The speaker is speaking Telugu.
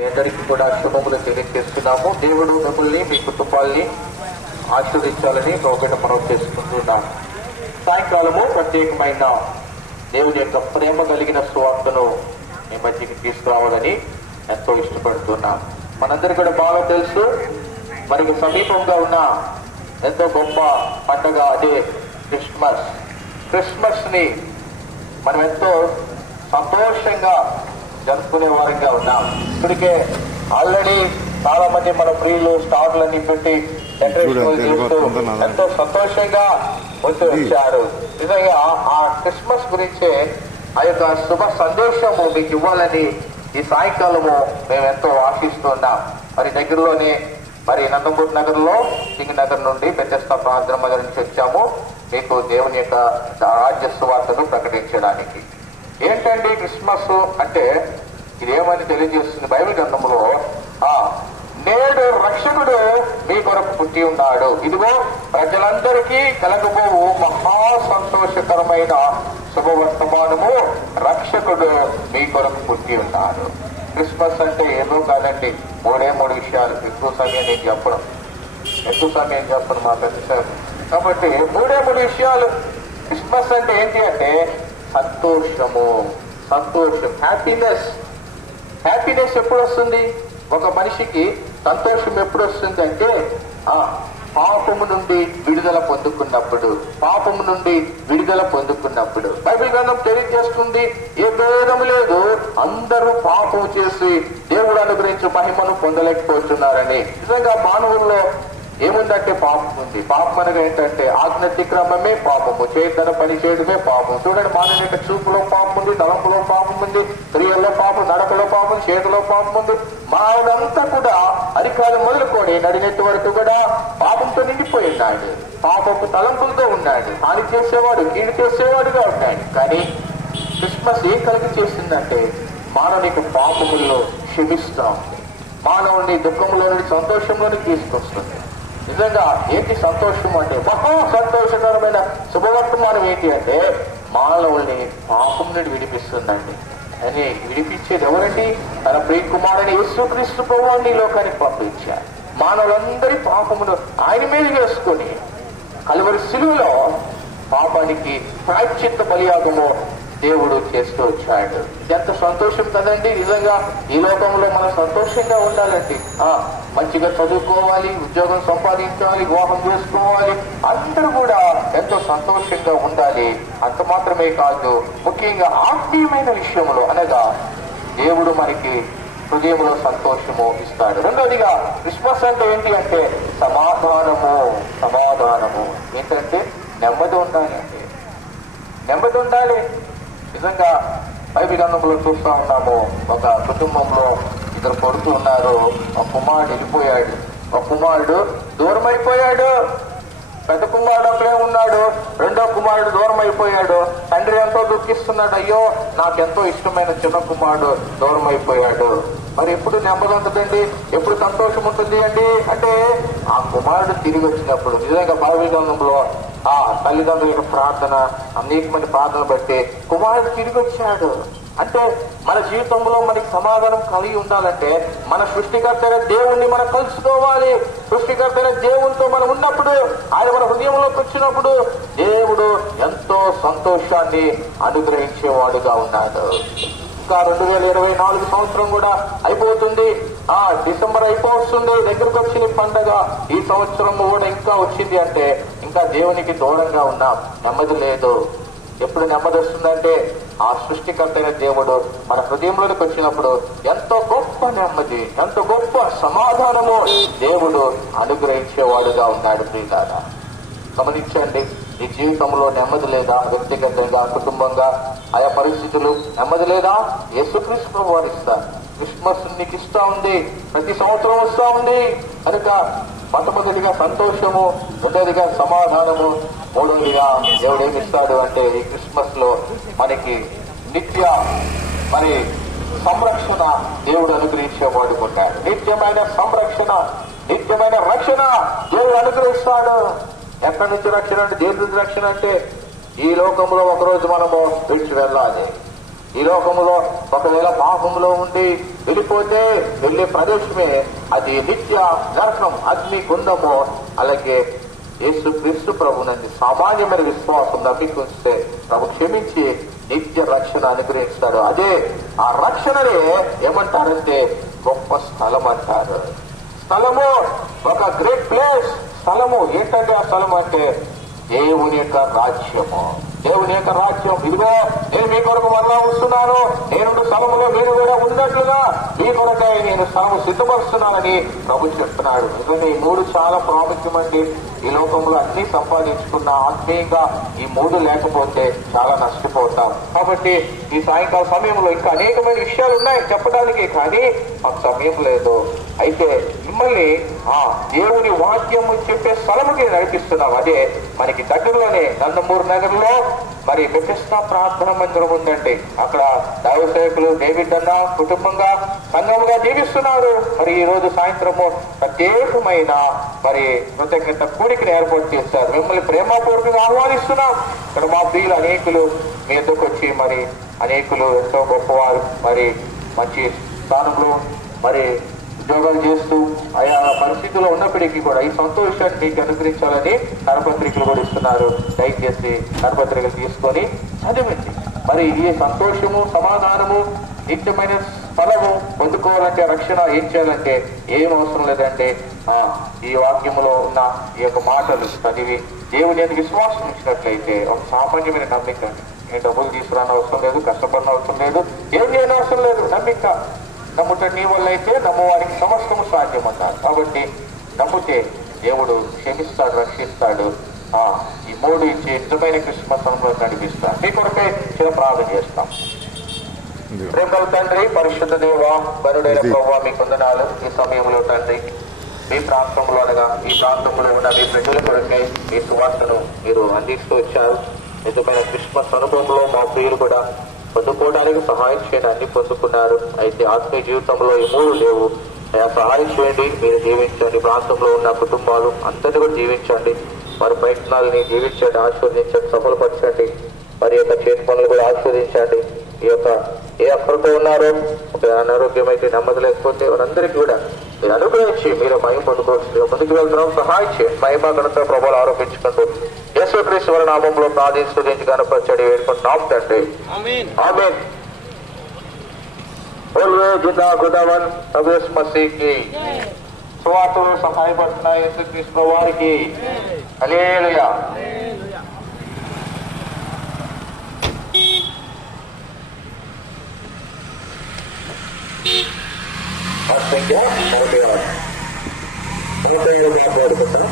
మీ అందరికీ కూడా శుభములు తెలియజేస్తున్నాము. దేవుడు మిమ్మల్ని, మీ కుటుంబాల్ని ఆశీర్వదించాలని ఒకటి మనం చేసుకుంటున్నాం. సాయంకాలము ప్రత్యేకమైన దేవుని యొక్క ప్రేమ కలిగిన సువార్తను మీ మధ్యకి తీసుకురావాలని ఎంతో ఇష్టపడుతున్నాం. మనందరికీ కూడా బాగా తెలుసు, మనకు సమీపంగా ఉన్న ఎంతో గొప్ప పండుగ అదే క్రిస్మస్. క్రిస్మస్ ని మనం ఎంతో సంతోషంగా జరుపుకునే వారంగా ఉన్నాం. ఇప్పటికే ఆల్రెడీ చాలా మంది మన ప్రియులు స్టార్లన్నీ పెట్టి డెకరేషన్ చేస్తూ ఎంతో సంతోషంగా వచ్చారు. నిజంగా ఆ క్రిస్మస్ గురించే ఆ యొక్క శుభ సందేశము మీకు ఇవ్వాలని ఈ సాయంకాలము మేము ఎంతో ఆశిస్తున్నాం. మరి దగ్గరలోనే మరి నందమూరి నగర్ లో సింగ్ నగర్ నుండి బెతెస్దా ప్రార్థన మందిరం నుంచి వచ్చాము మీకు దేవుని యొక్క రాజ్య సువార్తను ప్రకటించడానికి. ఏంటండి క్రిస్మస్ అంటే? ఇదేమని తెలియజేస్తుంది బైబిల్ గ్రంథంలో, నేడు రక్షకుడు మీ కొరకు పుట్టి ఉన్నాడు, ఇదిగో ప్రజలందరికీ కలగబోవు మహా సంతోషకరమైన శుభవర్తమానము, రక్షకుడు మీ కొరకు పుట్టి ఉన్నాడు. క్రిస్మస్ అంటే ఏదో కాదండి, మూడు విషయాలు. ఎక్కువ సమయం చెప్పను మా పెద్ద సార్. కాబట్టి మూడు విషయాలు. క్రిస్మస్ అంటే ఏంటి అంటే సంతోషము, సంతోషం, హ్యాపీనెస్. హ్యాపీనెస్ ఎప్పుడు వస్తుంది? ఒక మనిషికి సంతోషం ఎప్పుడు వస్తుంది అంటే పాపము నుండి విడుదల పొందుకున్నప్పుడు. బైబిల్ గ్రంథం తెలియజేస్తుంది, ఏ భేదము లేదు, అందరూ పాపము చేసి దేవుడు అనుగ్రహించే మహిమను పొందలేకపోతున్నారని. నిజంగా మానవుల్లో ఏముందంటే పాపం ఉంది. పాపం అనగా ఏంటంటే ఆజ్ఞాతిక్రమమే పాపము, చేతన పని చేయడమే పాపం. చూడండి, మానవుని యొక్క చూపులో పాపం ఉంది, తలంపులో పాపం ఉంది, క్రియల్లో పాపం, నడకలో పాపం, చేతిలో పాపం ఉంది. మానవుడంతా కూడా అధికారులు మొదలుకొని నడినెత్తి వరకు కూడా పాపంతో నిండిపోయి ఉన్నాడు. పాపపు తలంపులతో ఉన్నాడు. హాని చేసేవాడు, కీడు చేసేవాడుగా ఉన్నాడు. కానీ క్రిస్మస్ ఏం కలిగి చేసిందంటే మానవునికి పాపముల్లో క్షమిస్తా ఉంది, మానవుని దుఃఖంలో నుండి సంతోషంలోని తీసుకొస్తుంది. నిజంగా ఏంటి సంతోషం అంటే? మహా సంతోషకరమైన శుభవర్తమానం ఏంటి అంటే మానవుల్ని పాపం నుండి విడిపిస్తుందండి. అని విడిపించేది ఎవరండి? తన ప్రియ కుమారుని యేసుక్రీస్తు ప్రభువుని లోకానికి పంపించారు. మానవులందరి పాపమును ఆయన మీద వేసుకొని కలువరి శిలువలో పాపానికి ప్రాయశ్చిత్త బలియాగము దేవుడు చేస్తూ వచ్చాడు. ఎంత సంతోషం కదండి! నిజంగా ఈ లోకంలో మనం సంతోషంగా ఉండాలండి. మంచిగా చదువుకోవాలి, ఉద్యోగం సంపాదించాలి, వివాహం చేసుకోవాలి, అందరూ కూడా ఎంతో సంతోషంగా ఉండాలి. అంత మాత్రమే కాదు, ముఖ్యంగా ఆత్మీయమైన విషయంలో అనగా దేవుడు మనకి హృదయంలో సంతోషము ఇస్తాడు. రెండోదిగా క్రిస్మస్ అంటే ఏంటి అంటే సమాధానము. ఏంటంటే నెమ్మది ఉండాలి అండి, నెమ్మది ఉండాలి. నిజంగా బైబిల్ గ్రంథంలో చూస్తా ఉన్నాము, ఒక కుటుంబంలో ఇద్దరు కొడుకు ఉన్నారు. ఒక కుమారుడు వెళ్ళిపోయాడు, ఒక కుమారుడు దూరం అయిపోయాడు. పెద్ద కుమారుడు అక్కడే ఉన్నాడు, రెండో కుమారుడు దూరం అయిపోయాడు. తండ్రి ఎంతో దుఃఖిస్తున్నాడు, అయ్యో నాకెంతో ఇష్టమైన చిన్న కుమారుడు దూరం అయిపోయాడు. మరి ఎప్పుడు నెమ్మది ఉంటుందండి, ఎప్పుడు సంతోషం ఉంటుంది అండి అంటే ఆ కుమారుడు తిరిగి వచ్చినప్పుడు. నిజంగా బైబిల్ గ్రంథంలో తల్లిదండ్రుల యొక్క ప్రార్థన, అనేక మంది ప్రార్థన బట్టి కుమారుడు తిరిగి వచ్చాడు. అంటే మన జీవితంలో మనకి సమాధానం కలిగి ఉండాలంటే మన సృష్టికర్త దేవుణ్ణి మనం కలుసుకోవాలి. సృష్టికర్త దేవునితో మనం ఉన్నప్పుడు, ఆయన మన హృదయంలోకి వచ్చినప్పుడు దేవుడు ఎంతో సంతోషాన్ని అనుగ్రహించేవాడుగా ఉన్నాడు. ఇంకా 2024 సంవత్సరం కూడా అయిపోతుంది. డిసెంబర్ అయిపోతుంది, దగ్గరకు వచ్చిన పండగ. ఈ సంవత్సరం కూడా ఇంకా వచ్చింది అంటే ఇంకా దేవునికి దూరంగా ఉన్నాం, నెమ్మది లేదు. ఎప్పుడు నెమ్మది వస్తుందంటే ఆ సృష్టికర్త అయిన దేవుడు మన హృదయంలోకి వచ్చినప్పుడు ఎంతో గొప్ప నెమ్మది, ఎంతో గొప్ప సమాధానము దేవుడు అనుగ్రహించేవాడుగా ఉన్నాడు. ప్రియులారా, గమనించండి, నీ జీవితంలో నెమ్మది లేదా? వ్యక్తిగతంగా, కుటుంబంగా, ఆయా పరిస్థితులు నెమ్మది లేదా? యేసుక్రీస్తు ప్రభువు ఇస్తారు. క్రిస్మస్ నీకు ఇష్టం ఉంది, ప్రతి సంవత్సరం వస్తూ ఉంది కనుక మొట్టమొదటిగా సంతోషము, రెండోదిగా సమాధానము, మూడోదిగా దేవుడు ఏమిస్తాడు అంటే ఈ క్రిస్మస్ లో మనకి నిత్య సంరక్షణ దేవుడు అనుగ్రహించేవాడు ఉంటాడు. నిత్యమైన సంరక్షణ, నిత్యమైన రక్షణ దేవుడు అనుగ్రహిస్తాడు. ఎక్కడి నుంచి రక్షణ అంటే, దేని నుంచి రక్షణ అంటే ఈ లోకంలో ఒకరోజు మనము విడిచి వెళ్ళాలి. ఈ లోకంలో ఒకవేళ పాపంలో ఉండి వెళ్ళిపోతే వెళ్ళే ప్రదేశమే అది నిత్య నరకం, అగ్ని కుండము. అలాగే యేసు క్రీస్తు ప్రభునంది సామాన్యమైన విశ్వాసం నమ్మికుంటే ప్రభు క్షమించి నిత్య రక్షణ అనుగ్రహిస్తాడు. అదే ఆ రక్షణనే ఏమంటారంటే గొప్ప స్థలం అంటారు. స్థలము ఒక గ్రేట్ ప్లేస్. స్థలము ఏంటంటే ఆ స్థలం అంటే దేవుని యొక్క రాజ్యము. దేవుని యొక్క రాజ్యం. ఇదిగో నేను మీ కొరకు మరలా వస్తున్నాను, నేను స్థలములో మీరు కూడా ఉన్నట్లుగా మీ కొరకై నేను స్థలము సిద్ధపరుస్తున్నానని ప్రభు చెప్తున్నాడు. ఎందుకంటే ఈ మూడు చాలా ప్రాముఖ్యమండి. ఈ లోకంలో అన్ని సంపాదించుకున్న ఆత్మీయంగా ఈ మూడు లేకపోతే చాలా నష్టపోతాం. కాబట్టి ఈ సాయంకాల సమయంలో ఇంకా అనేకమైన విషయాలు ఉన్నాయి చెప్పడానికి, కానీ మాకు సమయం లేదు. అయితే మిమ్మల్ని దేవుని వాక్యము చెప్పే స్థలముకి నడిపిస్తున్నాం. అదే మనకి దగ్గరలోనే నందమూరు నగర్లో మరి బెతెస్దా ప్రార్థన మందిరం ఉందండి. అక్కడ దైవ సేవకులు డేవిడ్ అన్న కుటుంబంగా సంఘముగా జీవిస్తున్నారు. మరి ఈ రోజు సాయంత్రము ప్రత్యేకమైన మరి కృతజ్ఞత కూడికను ఏర్పాటు చేశారు. మిమ్మల్ని ప్రేమపూర్వకంగా ఆహ్వానిస్తున్నాం. ఇక్కడ మా ప్రియులు అనేకులు మీ ఎద్దుకు వచ్చి మరి అనేకులు ఎంతో గొప్పవారు మరి మంచి స్థానంలో మరి ఉద్యోగాలు చేస్తూ ఆయా పరిస్థితుల్లో ఉన్నప్పటికీ కూడా ఈ సంతోషాన్ని మీకు అనుగ్రహించాలని కరపత్రికలు కూడా ఇస్తున్నారు. దయచేసి కరపత్రికలు తీసుకొని చదివండి. మరి ఈ సంతోషము, సమాధానము, నిత్యమైన ఫలము పొందుకోవాలంటే, రక్షణ ఏం చేయాలంటే ఏం అవసరం లేదంటే ఈ వాక్యములో ఉన్న ఈ యొక్క మాటలు చదివి దేవుని ఎందుకు విశ్వాసం ఇచ్చినట్లయితే ఒక సామాన్యమైన నమ్మిక. నేను డబ్బులు తీసుకురాని అవసరం లేదు, కష్టపడిన అవసరం లేదు, ఏం చేయని అవసరం లేదు. నమ్మిక. నమ్ముట నీ వల్ల అయితే నమ్మవారికి సమస్తము సాధ్యం అన్నారు. కాబట్టి నమ్మితే దేవుడు క్షమిస్తాడు, రక్షిస్తాడు. ఈ మూడు ఇచ్చే నిజమైన క్రిస్మస్ సమయంలో నడిపిస్తాడు. మీ కొరకై చిన్న ప్రార్థన చేస్తాం. ప్రేమల తండ్రి, పరిశుద్ధ దేవ, బరుడైన ప్రభువా, మీ వందనాలు. ఈ సమయంలో తండ్రి మీ ప్రాంతంలో అనగా ఈ ప్రాంతంలో ఉన్న మీ ప్రజల కొరకై మీ సువార్తను మీరు అందిస్తూ వచ్చారు. నిజమైన క్రిస్మస్ అనుభవంలో మా ప్రియులు కూడా పొందుకోవడానికి సహాయం చేయండి. అన్ని పొందుకున్నారు. అయితే ఆత్మీయ జీవితంలో ఈ మూడు లేవు. సహాయం చేయండి, మీరు జీవించండి. ప్రాంతంలో ఉన్న కుటుంబాలు అందరినీ కూడా జీవించండి. వారి ప్రయత్నాలని జీవించండి, ఆశీర్వదించండి, సఫలపరచండి. వారి యొక్క చేతి పనులు కూడా ఆశీర్వదించండి. ఈ యొక్క ఏ అక్కడితో ఉన్నారో ఒక అనారోగ్యం అయితే నెమ్మది లేకపోతే వారందరికీ కూడా మీరు అనుగ్రహించి మీరు మహిమ పొందుకోవచ్చు. ముందుకు వెళ్తున్నాం, సహాయం చేయండి. మహిమ ఘనత ప్రభావాలు ఆరోపించుకుంటూ యేసుక్రీస్తు వారి నామంలో ప్రార్థించి గణపరచడి వేడుకుంటున్నాం తండ్రి. ఆమేన్. మసీకి సువార్తలు సహాయపడుతున్న యేసుక్రీస్తు వారికి హల్లెలూయా. మాట్లాడుకుంటా